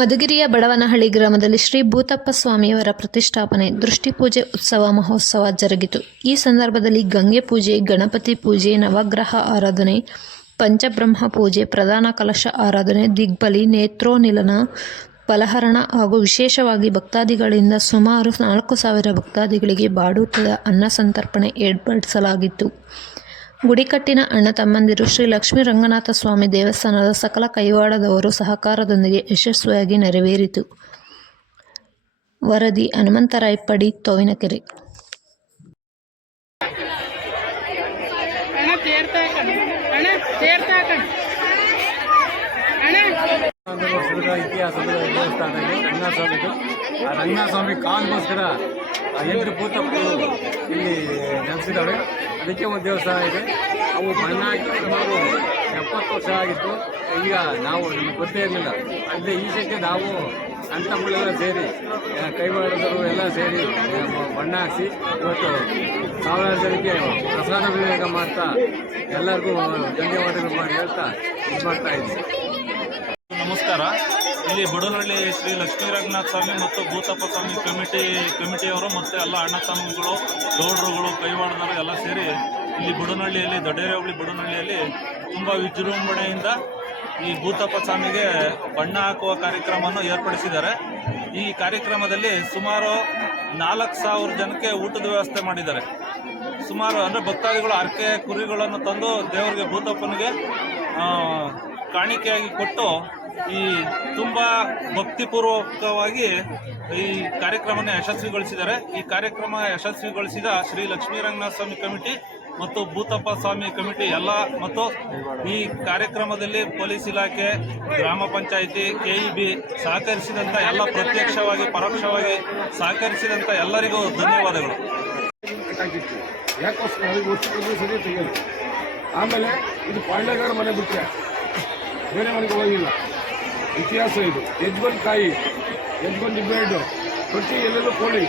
ಮಧುಗಿರಿಯ ಬಡವನಹಳ್ಳಿ ಗ್ರಾಮದಲ್ಲಿ ಶ್ರೀ ಭೂತಪ್ಪ ಸ್ವಾಮಿಯವರ ಪ್ರತಿಷ್ಠಾಪನೆ ದೃಷ್ಟಿಪೂಜೆ ಉತ್ಸವ ಮಹೋತ್ಸವ ಜರುಗಿತು. ಈ ಸಂದರ್ಭದಲ್ಲಿ ಗಂಗೆ ಪೂಜೆ, ಗಣಪತಿ ಪೂಜೆ, ನವಗ್ರಹ ಆರಾಧನೆ, ಪಂಚಬ್ರಹ್ಮ ಪೂಜೆ, ಪ್ರಧಾನ ಕಲಶ ಆರಾಧನೆ, ದಿಗ್ಬಲಿ, ನೇತ್ರೋನ್ಮಿಲನ, ಫಲಹರಣ ಹಾಗೂ ವಿಶೇಷವಾಗಿ ಭಕ್ತಾದಿಗಳಿಂದ ಸುಮಾರು 4,000 ಭಕ್ತಾದಿಗಳಿಗೆ ಬಾಡೂಟದ ಅನ್ನ ಸಂತರ್ಪಣೆ ಏರ್ಪಡಿಸಲಾಗಿತ್ತು. ಗುಡಿಕಟ್ಟಿನ ಅಣ್ಣ ತಮ್ಮಂದಿರು ಶ್ರೀ ಲಕ್ಷ್ಮೀ ರಂಗನಾಥ ಸ್ವಾಮಿ ದೇವಸ್ಥಾನದ ಸಕಲ ಕೈವಾಡದವರು ಸಹಕಾರದೊಂದಿಗೆ ಯಶಸ್ವಿಯಾಗಿ ನೆರವೇರಿತು. ವರದಿ ಹನುಮಂತರಾಯ ಪಡಿ, ತೋವಿನಕೆರೆ. ಇತಿಹಾಸದ ದೇವಸ್ಥಾನ ರಂಗನಾಥಸ್ವಾಮಿದು. ಆ ರಂಗನಾಥಸ್ವಾಮಿ ಕಾಲ್ಗೋಸ್ಕರ 8 ಭೂತಪ್ಪಗಳು ಇಲ್ಲಿ ನೆಲೆಸಿದ್ದಾವೆ. ಅದಕ್ಕೆ ಒಂದು ದೇವಸ್ಥಾನ ಇದೆ. ಅವು ಬಣ್ಣ ಹಾಕಿ ಸುಮಾರು 70 ವರ್ಷ ಆಗಿತ್ತು. ಈಗ ನಾವು ನಮಗೆ ಗೊತ್ತೇ ಇರಲಿಲ್ಲ. ಅಂದರೆ ಈಚೆಗೆ ನಾವು ಅಂತಂಬಳೆಲ್ಲ ಸೇರಿ ಕೈವಾಡದವರು ಎಲ್ಲ ಸೇರಿ ಬಣ್ಣ ಹಾಕಿಸಿ ಇವತ್ತು ಸಾವಿರಾರು ಜನಕ್ಕೆ ಪ್ರಸಾದ ವಿನಿಯೋಗ ಮಾಡ್ತಾ ಎಲ್ಲರಿಗೂ ಧನ್ಯವಾದಗಳು ಮಾಡಿ ಹೇಳ್ತಾ ಇದು ಮಾಡ್ತಾ ಇದ್ದೀವಿ. ನಮಸ್ಕಾರ. ಇಲ್ಲಿ ಬಡವನಹಳ್ಳಿ ಶ್ರೀ ಲಕ್ಷ್ಮೀ ರಂಗನಾಥ ಸ್ವಾಮಿ ಮತ್ತು ಭೂತಪ್ಪ ಸ್ವಾಮಿ ಕಮಿಟಿಯವರು ಮತ್ತು ಎಲ್ಲ ಅಣ್ಣ ತಮ್ಮಗಳು, ಗೌಡರುಗಳು, ಕೈವಾಡದವರು ಎಲ್ಲ ಸೇರಿ ಇಲ್ಲಿ ಬಡವನಹಳ್ಳಿಯಲ್ಲಿ, ದೊಡ್ಡೇರೆ ಹೋಬಳಿ ಬಡವನಹಳ್ಳಿಯಲ್ಲಿ ತುಂಬ ವಿಜೃಂಭಣೆಯಿಂದ ಈ ಭೂತಪ್ಪ ಸ್ವಾಮಿಗೆ ಬಣ್ಣ ಹಾಕುವ ಕಾರ್ಯಕ್ರಮವನ್ನು ಏರ್ಪಡಿಸಿದ್ದಾರೆ. ಈ ಕಾರ್ಯಕ್ರಮದಲ್ಲಿ ಸುಮಾರು 4,000 ಜನಕ್ಕೆ ಊಟದ ವ್ಯವಸ್ಥೆ ಮಾಡಿದ್ದಾರೆ. ಸುಮಾರು ಅಂದರೆ ಭಕ್ತಾದಿಗಳು ಹರಕೆ ಕುರಿಗಳನ್ನು ತಂದು ದೇವರಿಗೆ ಭೂತಪ್ಪನಿಗೆ ಕಾಣಿಕೆಯಾಗಿ ಕೊಟ್ಟು ಈ ತುಂಬ ಭಕ್ತಿಪೂರ್ವಕವಾಗಿ ಈ ಕಾರ್ಯಕ್ರಮವನ್ನು ಯಶಸ್ವಿಗೊಳಿಸಿದ್ದಾರೆ. ಈ ಕಾರ್ಯಕ್ರಮ ಯಶಸ್ವಿಗೊಳಿಸಿದ ಶ್ರೀ ಲಕ್ಷ್ಮೀ ರಂಗನಾಥ ಸ್ವಾಮಿ ಕಮಿಟಿ ಮತ್ತು ಭೂತಪ್ಪ ಸ್ವಾಮಿ ಕಮಿಟಿ ಎಲ್ಲ ಮತ್ತು ಈ ಕಾರ್ಯಕ್ರಮದಲ್ಲಿ ಪೊಲೀಸ್ ಇಲಾಖೆ, ಗ್ರಾಮ ಪಂಚಾಯಿತಿ, KEB ಸಹಕರಿಸಿದಂಥ ಎಲ್ಲ ಪ್ರತ್ಯಕ್ಷವಾಗಿ ಪರೋಕ್ಷವಾಗಿ ಸಹಕರಿಸಿದಂಥ ಎಲ್ಲರಿಗೂ ಧನ್ಯವಾದಗಳು. ಆಮೇಲೆ ಇದು ಪಾಂಡಗಾರ ಮನೆ ಬಿಟ್ಟರೆ ಬೇರೆ ಮನೆಗೆ ಹೋಗಿಲ್ಲ. ಇತಿಹಾಸ ಇದು. ಯಜ್ಗೊಂದು ಕಾಯಿ, ಯಜ್ಗೊಂದು ಬೇಡು, ಪ್ರತಿ ಎಲ್ಲೆಲ್ಲೂ ಕೋಳಿ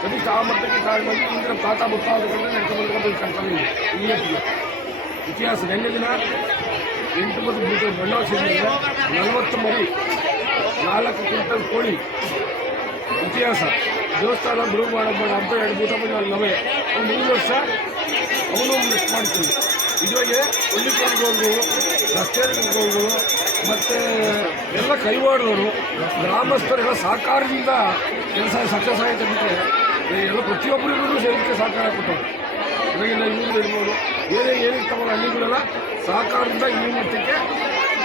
ಕನಿಷ್ಠ ಆ ಮಟ್ಟಕ್ಕೆ ಕಾರಣವಾಗಿ ಇಂದಿನ ತಾತ ಮುತ್ತಾದ ಕಡೆ ನಡ್ಕೊಂಡು ಕರ್ಕೊಂಡು ಇಲ್ಲಿ ಇತಿಹಾಸ. ನಿನ್ನೆ ದಿನ 8 ಮಂದಿ ಬಣ್ಣ ಸೇರಿದ್ರೆ 40 ಮರಿ, 4 ಕ್ವಿಂಟಲ್ ಕೋಳಿ. ಇತಿಹಾಸ. ದೇವಸ್ಥಾನ ಬಿಡುಗಡೆ ಮಾಡಬೇಡ ಅಂತ 2 ಭೂತಪ್ಪ ನವೆ ಒಂದು 3 ವರ್ಷ ಅವನು ಮಿಸ್ ಮಾಡ್ತೀವಿ. ಇದುವರೆಗೆ ಹುಲ್ಲಿಕಲ್ಗೋರ್ಗಳು, ರಸ್ತೆಗೋರ್ಗಳು ಮತ್ತು ಎಲ್ಲ ಕೈವಾಡದವರು, ಗ್ರಾಮಸ್ಥರೆಲ್ಲ ಸಹಕಾರದಿಂದ ಕೆಲಸ ಸಕ್ಸಸ್ ಆಗಿದೆ. ಎಲ್ಲ ಪ್ರತಿಯೊಬ್ಬರಿಗೂ ಸೇರಿಕೆ ಸಹಕಾರ ಕೊಟ್ಟರು. ಇವಾಗೆಲ್ಲ ಇವರು ಇರ್ಬೋದು, ಏನಿರ್ತಾವಲ್ಲ ಹಳ್ಳಿಗಳೆಲ್ಲ ಸಹಕಾರದಿಂದ ಈ ಮಟ್ಟಕ್ಕೆ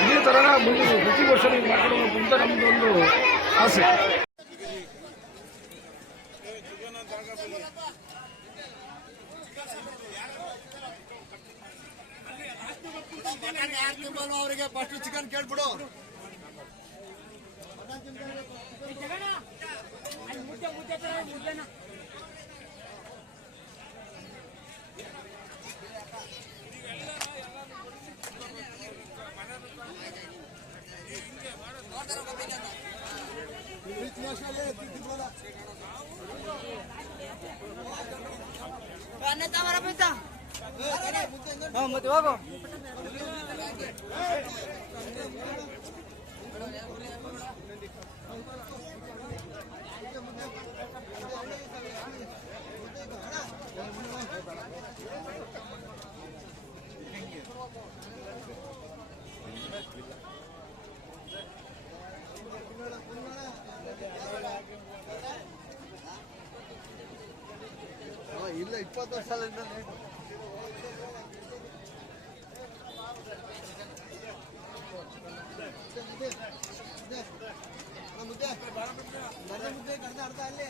ಇದೇ ಥರ ಮುಂದೆ ಪ್ರತಿ ವರ್ಷ ನೀವು ಮಾಡ್ಕೊಳ್ಬೇಕು ಅಂತ ನಮ್ಮದೊಂದು ಆಸೆ. ಅವರಿಗೆ ಫಸ್ಟ್ ಚಿಕನ್ ಕೇಳ್ಬಿಡು. ಮತ್ತೆ ಹೋಗು. ಇಲ್ಲ 20 ವರ್ಷದಿಂದ ಮುದ್ದೆ ಅರ್ಧ ಅಲ್ಲೇ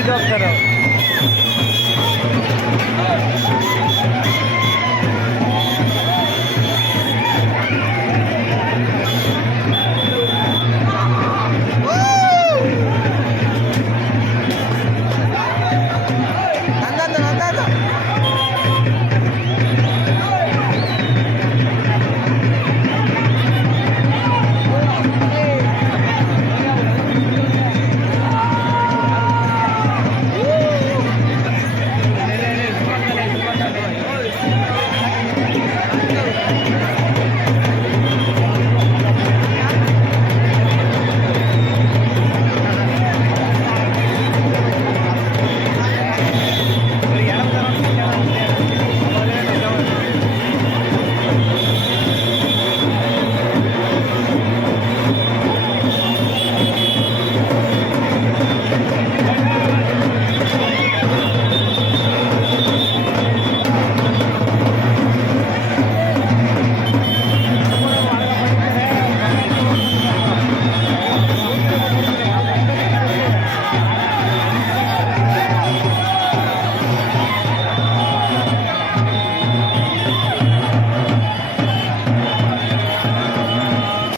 ಪೂಜೆ ಹೋಗ್ತಾರೆ. Woo!